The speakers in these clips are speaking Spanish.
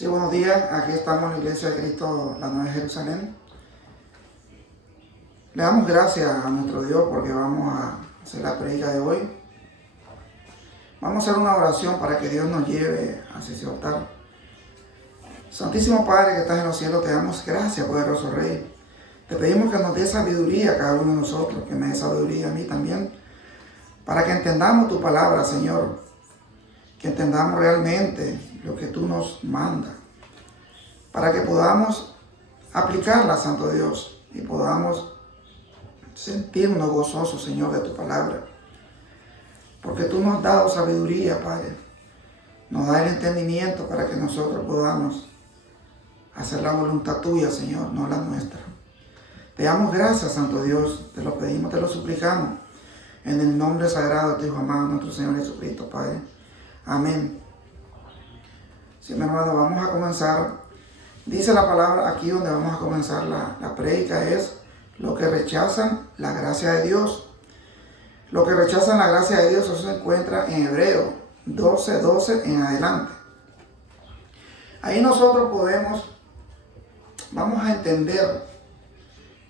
Sí, buenos días. Aquí estamos en la Iglesia de Cristo, la Nueva Jerusalén. Le damos gracias a nuestro Dios porque vamos a hacer la predica de hoy. Vamos a hacer una oración para que Dios nos lleve hacia ese altar. Santísimo Padre que estás en los cielos, te damos gracias, poderoso Rey. Te pedimos que nos dé sabiduría a cada uno de nosotros, que me dé sabiduría a mí también, para que entendamos tu palabra, Señor. Que entendamos realmente lo que tú nos mandas, para que podamos aplicarla, Santo Dios, y podamos sentirnos gozosos, Señor, de tu palabra. Porque tú nos has dado sabiduría, Padre. Nos da el entendimiento para que nosotros podamos hacer la voluntad tuya, Señor, no la nuestra. Te damos gracias, Santo Dios. Te lo pedimos, te lo suplicamos. En el nombre sagrado de tu Hijo amado, nuestro Señor Jesucristo, Padre. Amén. Sí, mi hermano, vamos a comenzar. Dice la palabra aquí donde vamos a comenzar la prédica es lo que rechazan la gracia de Dios. Lo que rechazan la gracia de Dios, eso se encuentra en Hebreo 12:12 en adelante. Ahí nosotros vamos a entender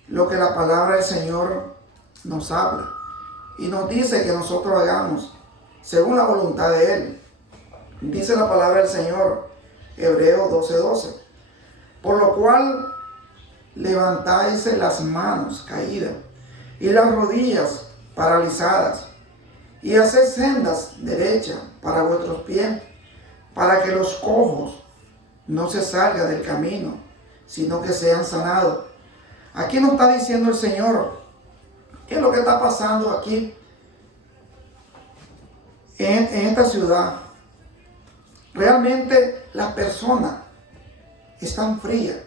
lo que la palabra del Señor nos habla. Y nos dice que nosotros hagamos según la voluntad de Él. Dice la palabra del Señor, Hebreo 12:12. Por lo cual levantáis las manos caídas y las rodillas paralizadas, y haced sendas derechas para vuestros pies, para que los cojos no se salgan del camino, sino que sean sanados. Aquí nos está diciendo el Señor, ¿qué es lo que está pasando aquí en esta ciudad? Realmente las personas están frías.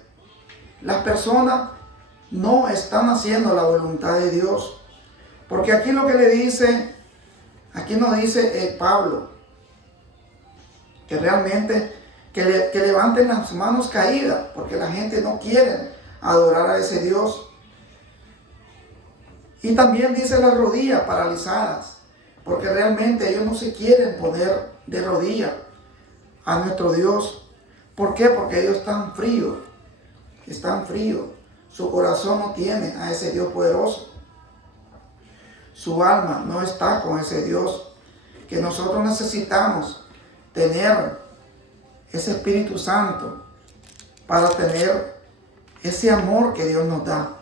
Las personas no están haciendo la voluntad de Dios. Porque aquí lo que le dice, aquí nos dice Pablo, que realmente que levanten las manos caídas, porque la gente no quiere adorar a ese Dios. Y también dice las rodillas paralizadas, porque realmente ellos no se quieren poner de rodillas a nuestro Dios. ¿Por qué? Porque ellos están fríos. Están fríos. Su corazón no tiene a ese Dios poderoso. Su alma no está con ese Dios. Que nosotros necesitamos tener ese Espíritu Santo para tener ese amor que Dios nos da.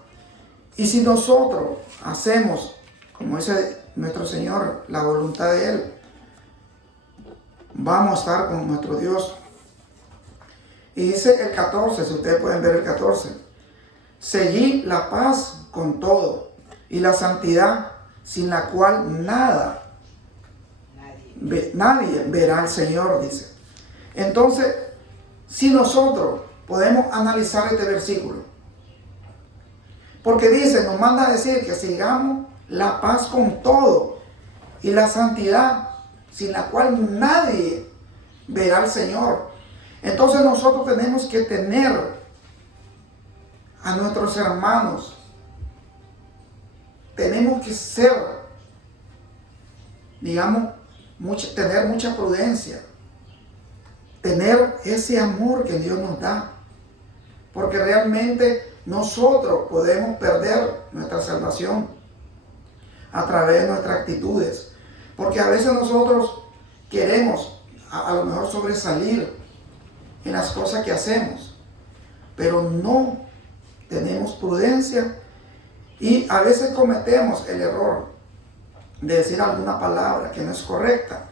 Y si nosotros hacemos, como dice nuestro Señor, la voluntad de Él, vamos a estar con nuestro Dios. Y dice el 14, si ustedes pueden ver el 14. Seguid la paz con todo y la santidad, sin la cual nadie verá al Señor, dice. Entonces, si nosotros podemos analizar este versículo, porque dice, nos manda a decir que sigamos la paz con todo y la santidad, sin la cual nadie verá al Señor. Entonces nosotros tenemos que tener a nuestros hermanos, tenemos que ser, digamos, tener mucha prudencia, tener ese amor que Dios nos da, porque realmente nosotros podemos perder nuestra salvación a través de nuestras actitudes, porque a veces nosotros queremos a lo mejor sobresalir en las cosas que hacemos, pero no tenemos prudencia y a veces cometemos el error de decir alguna palabra que no es correcta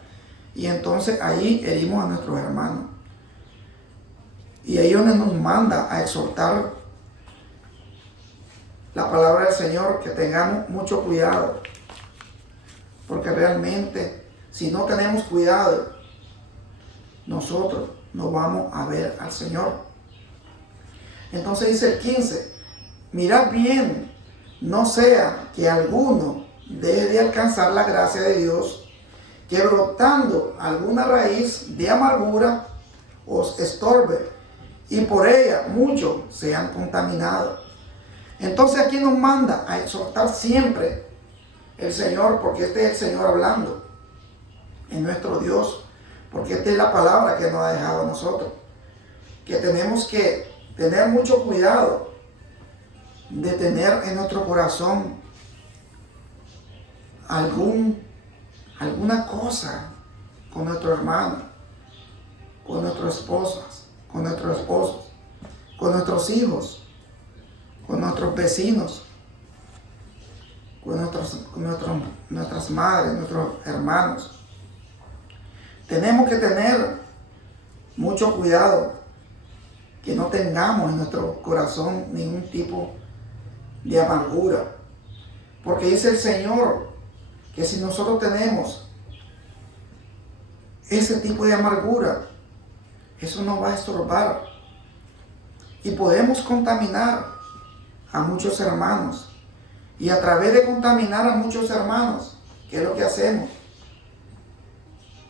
y entonces ahí herimos a nuestros hermanos. Y ahí donde nos manda a exhortar la palabra del Señor, que tengamos mucho cuidado, porque realmente si no tenemos cuidado, nosotros no vamos a ver al Señor. Entonces dice el 15, mirad bien, no sea que alguno deje de alcanzar la gracia de Dios, que brotando alguna raíz de amargura os estorbe, y por ella muchos sean contaminados. Entonces aquí nos manda a exhortar siempre el Señor, porque este es el Señor hablando, es nuestro Dios, porque esta es la palabra que nos ha dejado a nosotros. que tenemos que tener mucho cuidado de tener en nuestro corazón alguna cosa con nuestro hermano, con nuestras esposas, con nuestros esposos, con nuestros hijos, con nuestros vecinos, con nuestras madres, nuestros hermanos. Tenemos que tener mucho cuidado que no tengamos en nuestro corazón ningún tipo de amargura. Porque dice el Señor que si nosotros tenemos ese tipo de amargura, eso nos va a estorbar. Y podemos contaminar a muchos hermanos. Y a través de contaminar a muchos hermanos, ¿qué es lo que hacemos?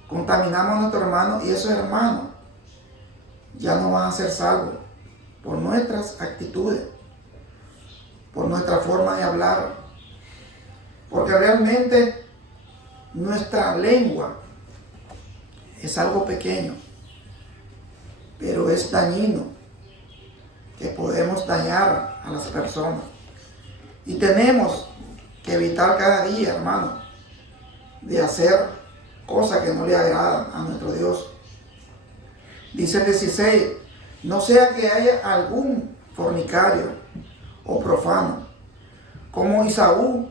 Contaminamos a nuestros hermanos y esos hermanos ya no van a ser salvos por nuestras actitudes, por nuestra forma de hablar. Porque realmente nuestra lengua es algo pequeño, pero es dañino, que podemos dañar a las personas. Y tenemos que evitar cada día, hermano, de hacer cosas que no le agradan a nuestro Dios. Dice el 16, no sea que haya algún fornicario o profano, como Esaú,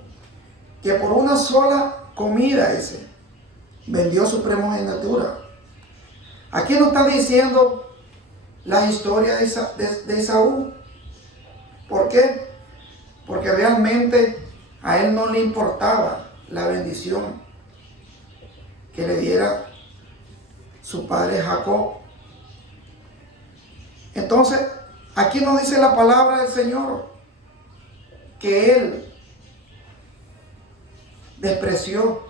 que por una sola comida vendió su primogenitura. Aquí nos está diciendo la historia de Esaú. ¿Por qué? Porque realmente a él no le importaba la bendición que le diera su padre Jacob. Entonces, aquí nos dice la palabra del Señor que él despreció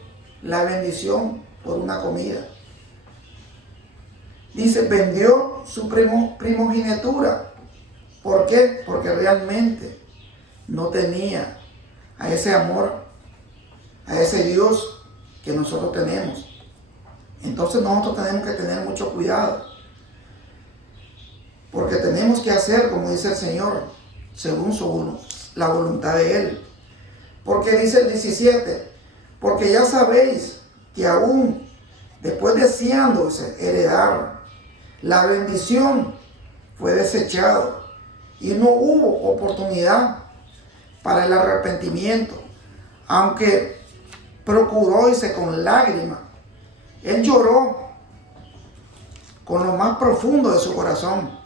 la bendición por una comida. Dice, vendió su primogenitura. ¿Por qué? Porque realmente no tenía a ese amor, a ese Dios que nosotros tenemos. Entonces nosotros tenemos que tener mucho cuidado, porque tenemos que hacer como dice el Señor, según la voluntad de Él. Porque dice el 17, porque ya sabéis que aún después deseándose heredar, la bendición fue desechado y no hubo oportunidad para el arrepentimiento, aunque procuró irse con lágrimas. Él lloró con lo más profundo de su corazón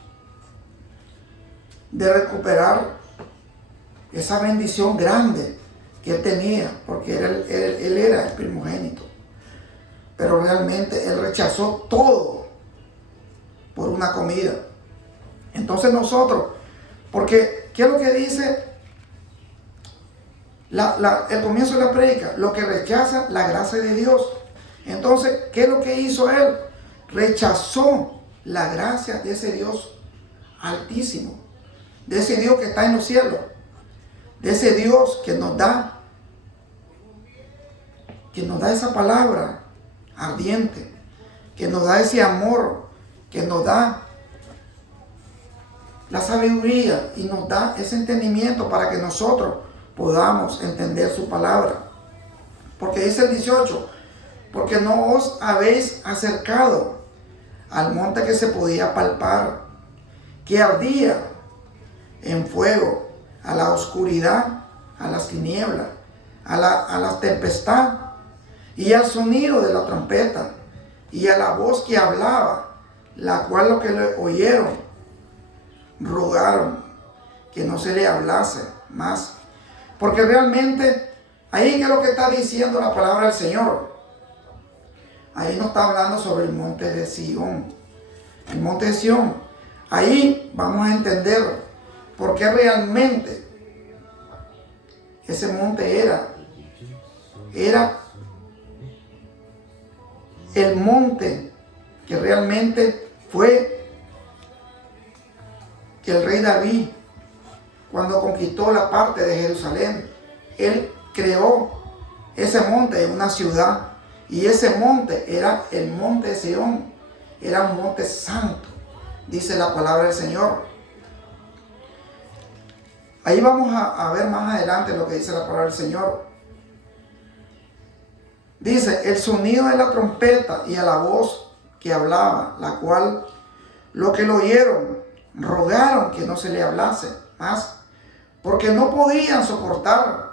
de recuperar esa bendición grande que él tenía, porque él era el primogénito. Pero realmente él rechazó todo por una comida. Entonces nosotros, porque ¿qué es lo que dice el comienzo de la prédica? Lo que rechaza la gracia de Dios. Entonces, ¿qué es lo que hizo él? Rechazó la gracia de ese Dios altísimo, de ese Dios que está en los cielos, de ese Dios que nos da esa palabra ardiente, que nos da ese amor, que nos da la sabiduría y nos da ese entendimiento para que nosotros podamos entender su palabra. Porque dice el 18, porque no os habéis acercado al monte que se podía palpar, que ardía en fuego, a la oscuridad, a las tinieblas, a la tempestad, y al sonido de la trompeta, y a la voz que hablaba, la cual los que le oyeron rogaron que no se le hablase más. Porque realmente, ahí que es lo que está diciendo la palabra del Señor. Ahí no está hablando sobre el monte de Sión. El monte de Sión. Ahí vamos a entender por qué realmente ese monte era el monte que realmente fue que el rey David, cuando conquistó la parte de Jerusalén, él creó ese monte en una ciudad. Y ese monte era el monte de Sión, era un monte santo, dice la palabra del Señor. Ahí vamos a ver más adelante lo que dice la palabra del Señor. Dice, el sonido de la trompeta y a la voz que hablaba, la cual los que lo oyeron rogaron que no se le hablase más, porque no podían soportar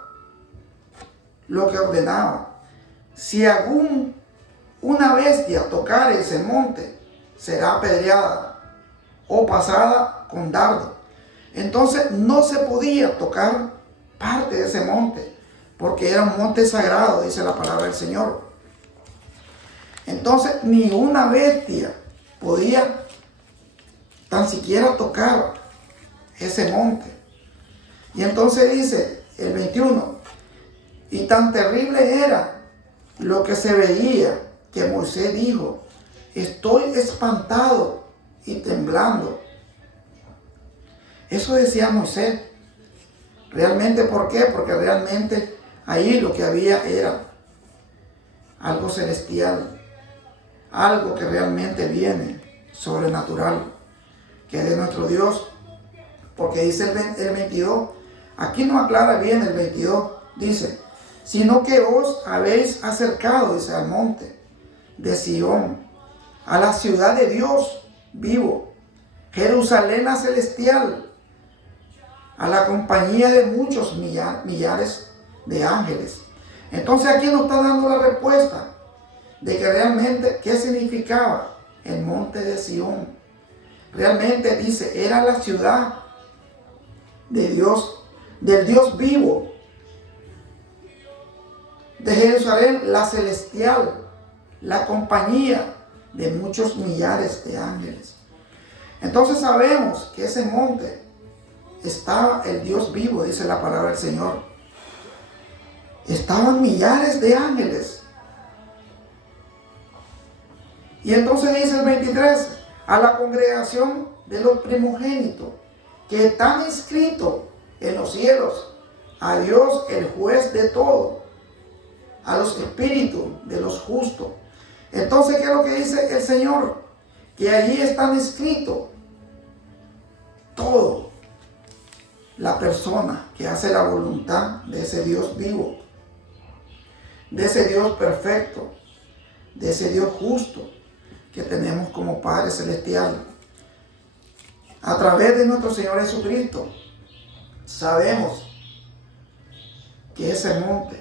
lo que ordenaba. Si algún una bestia tocar ese monte, será apedreada o pasada con dardo. Entonces no se podía tocar parte de ese monte, porque era un monte sagrado, dice la palabra del Señor. Entonces ni una bestia podía tan siquiera tocar ese monte. Y entonces dice el 21, y tan terrible era lo que se veía, que Moisés dijo, estoy espantado y temblando. Eso decía Moisés. ¿Realmente por qué? Porque realmente ahí lo que había era algo celestial, algo que realmente viene sobrenatural, que es de nuestro Dios. Porque dice el 22, aquí no aclara bien el 22, dice, sino que os habéis acercado, dice, al monte de Sión, a la ciudad de Dios vivo, Jerusalén la celestial, a la compañía de muchos millares de ángeles. Entonces aquí nos está dando la respuesta de que realmente, ¿qué significaba el monte de Sión? Realmente dice, era la ciudad de Dios, del Dios vivo, de Jerusalén la celestial, la compañía de muchos millares de ángeles. Entonces sabemos que ese monte estaba el Dios vivo, dice la palabra del Señor. Estaban millares de ángeles. Y entonces dice el 23, a la congregación de los primogénitos que están inscritos en los cielos, a Dios el juez de todo, a los espíritus de los justos. Entonces, ¿qué es lo que dice el Señor? Que allí están inscritos todo, la persona que hace la voluntad de ese Dios vivo, de ese Dios perfecto, de ese Dios justo que tenemos como Padre Celestial. A través de nuestro Señor Jesucristo, sabemos que ese monte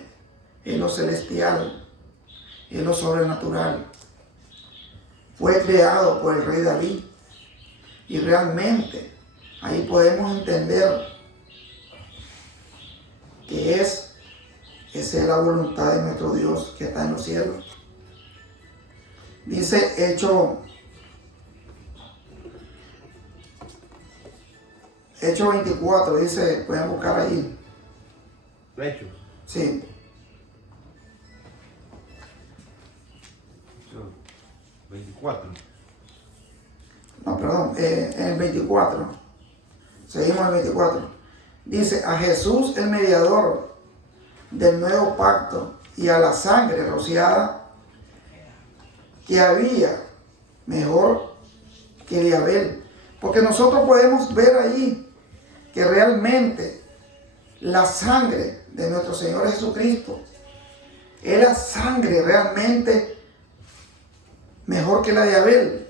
es lo celestial, es lo sobrenatural. Fue creado por el rey David. Y realmente ahí podemos entender que esa es la voluntad de nuestro Dios que está en los cielos. Dice Hechos 24, dice, pueden buscar ahí. Hechos. Sí. 24. No, perdón, en el 24. Seguimos en el 24. Dice, a Jesús el mediador del nuevo pacto y a la sangre rociada que había mejor que de Abel. Porque nosotros podemos ver allí que realmente la sangre de nuestro Señor Jesucristo es la sangre realmente mejor que la de Abel,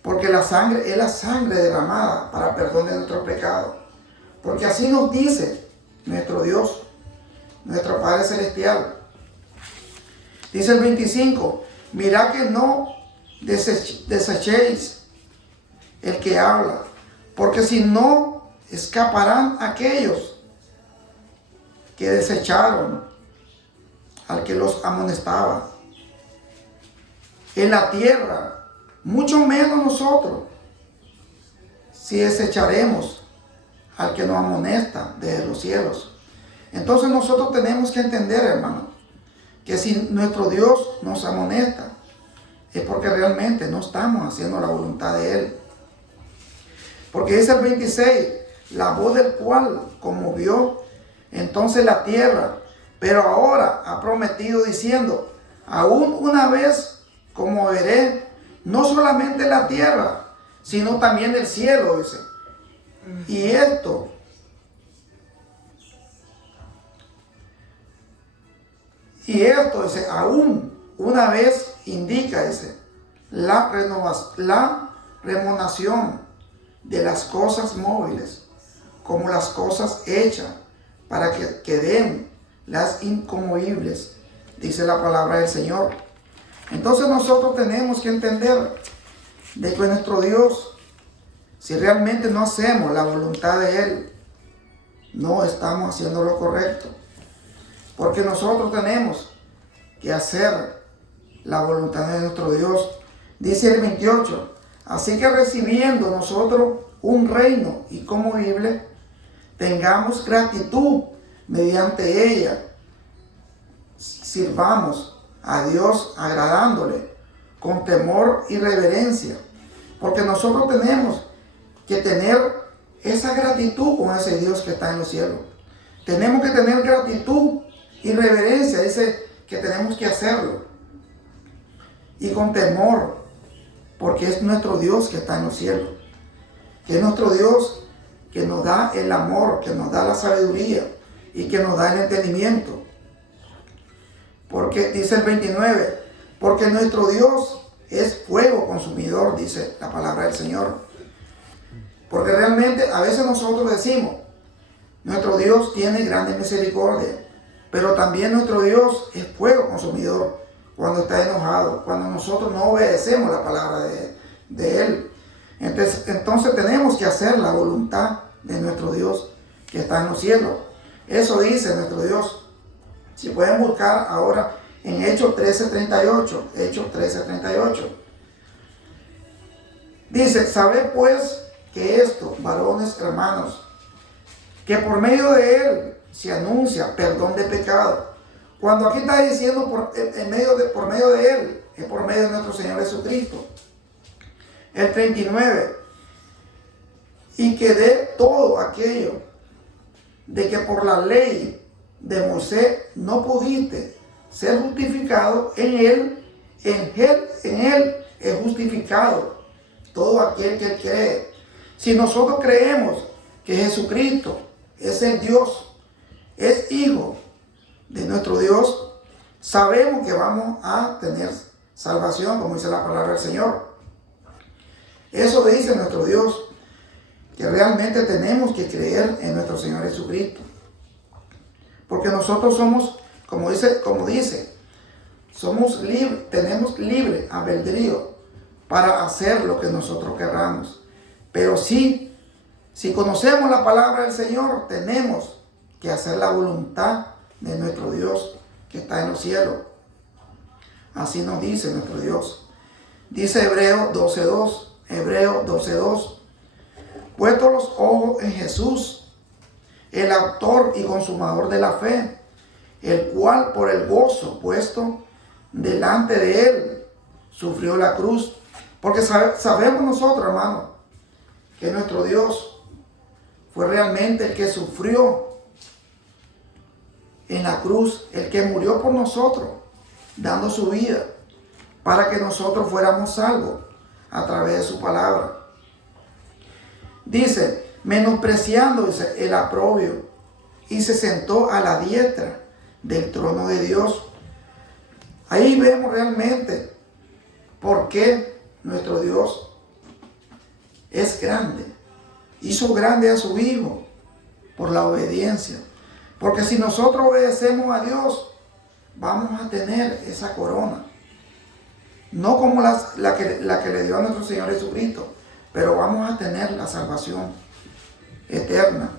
porque la sangre es la sangre derramada para perdón de nuestros pecados, porque así nos dice nuestro Dios, nuestro Padre Celestial. Dice el 25, mirad que no desechéis el que habla, porque si no, escaparán aquellos que desecharon al que los amonestaba. En la tierra, mucho menos nosotros, si desecharemos al que nos amonesta desde los cielos. Entonces nosotros tenemos que entender, hermano, que si nuestro Dios nos amonesta, es porque realmente no estamos haciendo la voluntad de Él. Porque dice el 26, la voz del cual conmovió entonces la tierra, pero ahora ha prometido diciendo, aún una vez conmoveré no solamente la tierra, sino también del cielo, dice. Y esto dice, aún una vez indica, dice, la remuneración de las cosas móviles, como las cosas hechas, para que queden las inconmovibles, dice la palabra del Señor. Entonces nosotros tenemos que entender de que nuestro Dios, si realmente no hacemos la voluntad de Él, no estamos haciendo lo correcto. Porque nosotros tenemos que hacer la voluntad de nuestro Dios. Dice el 28, así que recibiendo nosotros un reino inconmovible, tengamos gratitud mediante ella. Sirvamos a Dios agradándole con temor y reverencia. Porque nosotros tenemos que tener esa gratitud con ese Dios que está en los cielos. Tenemos que tener gratitud y reverencia, dice que tenemos que hacerlo. Y con temor, porque es nuestro Dios que está en los cielos. Que es nuestro Dios que nos da el amor, que nos da la sabiduría y que nos da el entendimiento. Porque dice el 29, porque nuestro Dios es fuego consumidor, dice la palabra del Señor. Porque realmente a veces nosotros decimos, nuestro Dios tiene grande misericordia, pero también nuestro Dios es fuego consumidor cuando está enojado, cuando nosotros no obedecemos la palabra de Él. Entonces tenemos que hacer la voluntad de nuestro Dios que está en los cielos. Eso dice nuestro Dios. Si pueden buscar ahora en Hechos 13:38, Hechos 13:38. Dice, sabed pues que esto, varones hermanos, que por medio de Él se anuncia perdón de pecado. Cuando aquí está diciendo por medio de Él, es por medio de nuestro Señor Jesucristo. El 39, y que de todo aquello de que por la ley de Moisés no pudiste ser justificado, en él es justificado todo aquel que cree. Si nosotros creemos que Jesucristo es el Dios, es hijo de nuestro Dios, sabemos que vamos a tener salvación, como dice la palabra del Señor. Eso dice nuestro Dios, que realmente tenemos que creer en nuestro Señor Jesucristo. Porque nosotros somos, como dice, somos libres, tenemos libre albedrío para hacer lo que nosotros querramos. Pero si conocemos la palabra del Señor, tenemos que hacer la voluntad de nuestro Dios que está en los cielos. Así nos dice nuestro Dios. Dice Hebreos 12:2, puestos los ojos en Jesús, el autor y consumador de la fe, el cual por el gozo puesto delante de Él sufrió la cruz. Porque sabemos nosotros, hermanos, que nuestro Dios fue realmente el que sufrió en la cruz, el que murió por nosotros, dando su vida para que nosotros fuéramos salvos a través de su palabra. Dice, menospreciando el oprobio, y se sentó a la diestra del trono de Dios. Ahí vemos realmente por qué nuestro Dios es grande. Hizo grande a su Hijo por la obediencia. Porque si nosotros obedecemos a Dios, vamos a tener esa corona. No como la que le dio a nuestro Señor Jesucristo, pero vamos a tener la salvación eterna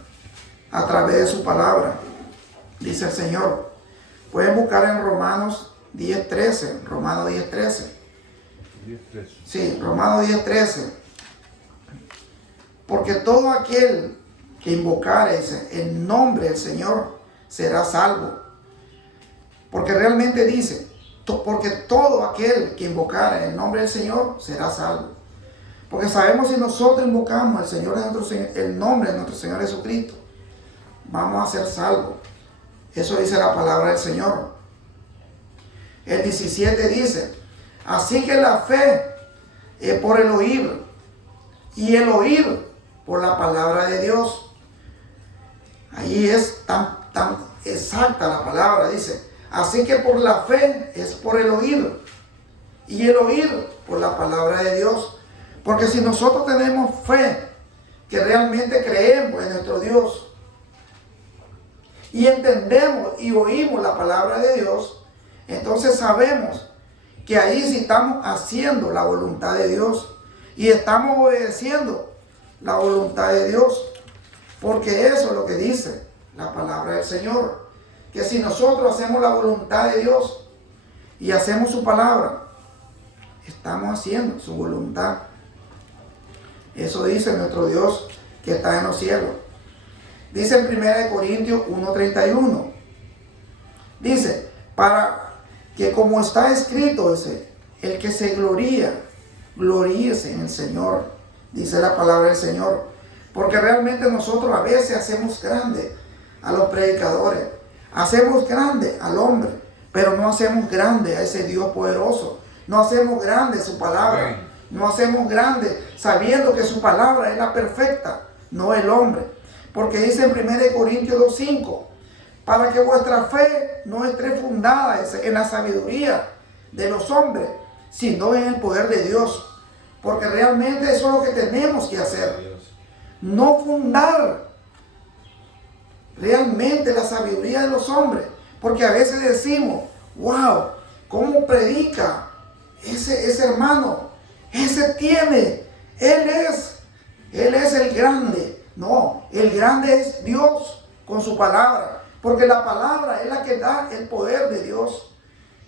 a través de su palabra, dice el Señor. Pueden buscar en Romanos 10:13, Romanos 10:13. Sí, Romanos 10:13. Porque todo aquel que invocare el nombre del Señor será salvo. Porque realmente dice, porque todo aquel que invocare el nombre del Señor será salvo. Porque sabemos, si nosotros invocamos el nombre de nuestro Señor Jesucristo, vamos a ser salvos. Eso dice la palabra del Señor. El 17 dice, así que la fe es por el oír, y el oír por la palabra de Dios. Ahí es tan exacta la palabra, dice. Así que por la fe es por el oír, y el oír por la palabra de Dios. Porque si nosotros tenemos fe, que realmente creemos en nuestro Dios, y entendemos y oímos la palabra de Dios, entonces sabemos que ahí sí estamos haciendo la voluntad de Dios y estamos obedeciendo la voluntad de Dios, porque eso es lo que dice la palabra del Señor, que si nosotros hacemos la voluntad de Dios y hacemos su palabra, estamos haciendo su voluntad. Eso dice nuestro Dios que está en los cielos. Dice en 1 Corintios 1:31. Dice, para que como está escrito, el que se gloría, gloríese en el Señor. Dice la palabra del Señor. Porque realmente nosotros a veces hacemos grande a los predicadores. Hacemos grande al hombre, pero no hacemos grande a ese Dios poderoso. No hacemos grande su palabra. No hacemos grande sabiendo que su palabra es la perfecta, no el hombre. Porque dice en 1 Corintios 2:5, para que vuestra fe no esté fundada en la sabiduría de los hombres, sino en el poder de Dios. Porque realmente eso es lo que tenemos que hacer. No fundar realmente la sabiduría de los hombres. Porque a veces decimos, wow, ¿cómo predica ese hermano? Ese tiene, Él es el grande. No, el grande es Dios con su palabra, porque la palabra es la que da el poder de Dios.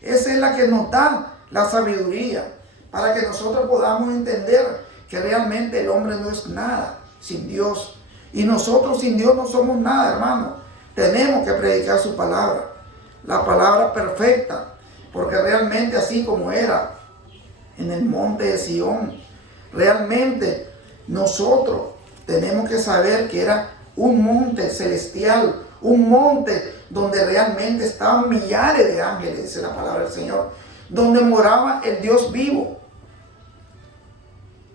Esa es la que nos da la sabiduría, para que nosotros podamos entender que realmente el hombre no es nada sin Dios. Y nosotros sin Dios no somos nada, hermano. Tenemos que predicar su palabra, la palabra perfecta, porque realmente así como era en el monte de Sión, realmente nosotros tenemos que saber que era un monte celestial, un monte donde realmente estaban millares de ángeles, dice la palabra del Señor, donde moraba el Dios vivo.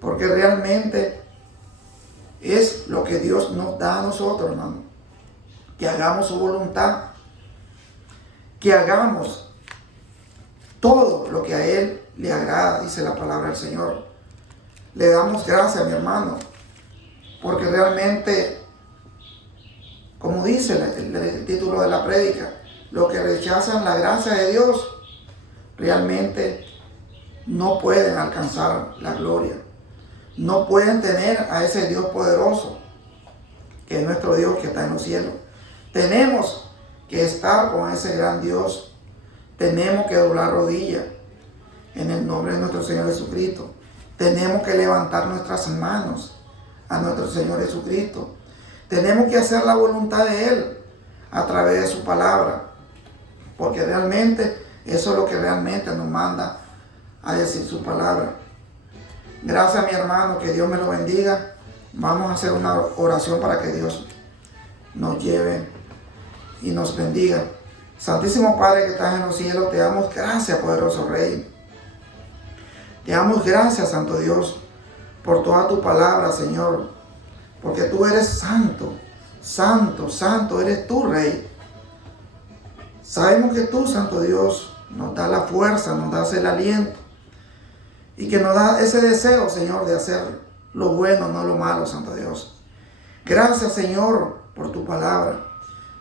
Porque realmente es lo que Dios nos da a nosotros, hermano. Que hagamos su voluntad, que hagamos todo lo que a Él le agrada, dice la palabra del Señor. Le damos gracias, mi hermano, porque realmente, como dice el título de la prédica, los que rechazan la gracia de Dios realmente no pueden alcanzar la gloria. No pueden tener a ese Dios poderoso, que es nuestro Dios que está en los cielos. Tenemos que estar con ese gran Dios. Tenemos que doblar rodillas en el nombre de nuestro Señor Jesucristo. Tenemos que levantar nuestras manos a nuestro Señor Jesucristo. Tenemos que hacer la voluntad de Él a través de su palabra, porque realmente eso es lo que realmente nos manda a decir su palabra. Gracias, mi hermano, que Dios me lo bendiga. Vamos a hacer una oración para que Dios nos lleve y nos bendiga. Santísimo Padre que estás en los cielos, te damos gracias, poderoso Rey. Te damos gracias, Santo Dios, por toda tu palabra, Señor, porque tú eres santo, santo, santo, eres tú, Rey. Sabemos que tú, Santo Dios, nos da la fuerza, nos das el aliento y que nos da ese deseo, Señor, de hacer lo bueno, no lo malo, Santo Dios. Gracias, Señor, por tu palabra,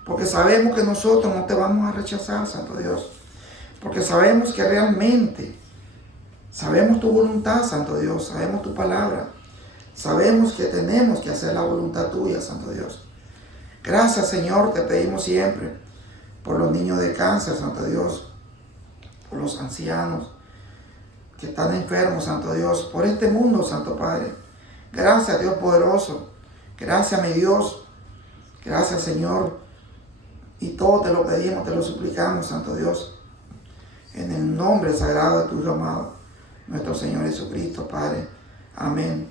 porque sabemos que nosotros no te vamos a rechazar, Santo Dios, porque sabemos que realmente sabemos tu voluntad, Santo Dios, sabemos tu palabra, sabemos que tenemos que hacer la voluntad tuya, Santo Dios. Gracias, Señor, te pedimos siempre por los niños de cáncer, Santo Dios, por los ancianos que están enfermos, Santo Dios, por este mundo, Santo Padre. Gracias, Dios poderoso. Gracias, mi Dios. Gracias, Señor. Y todo te lo pedimos, te lo suplicamos, Santo Dios, en el nombre sagrado de tu Hijo amado, nuestro Señor Jesucristo, Padre. Amén.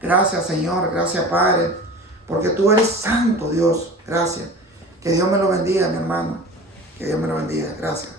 Gracias, Señor. Gracias, Padre, porque tú eres santo, Dios. Gracias. Que Dios me lo bendiga, mi hermano. Que Dios me lo bendiga. Gracias.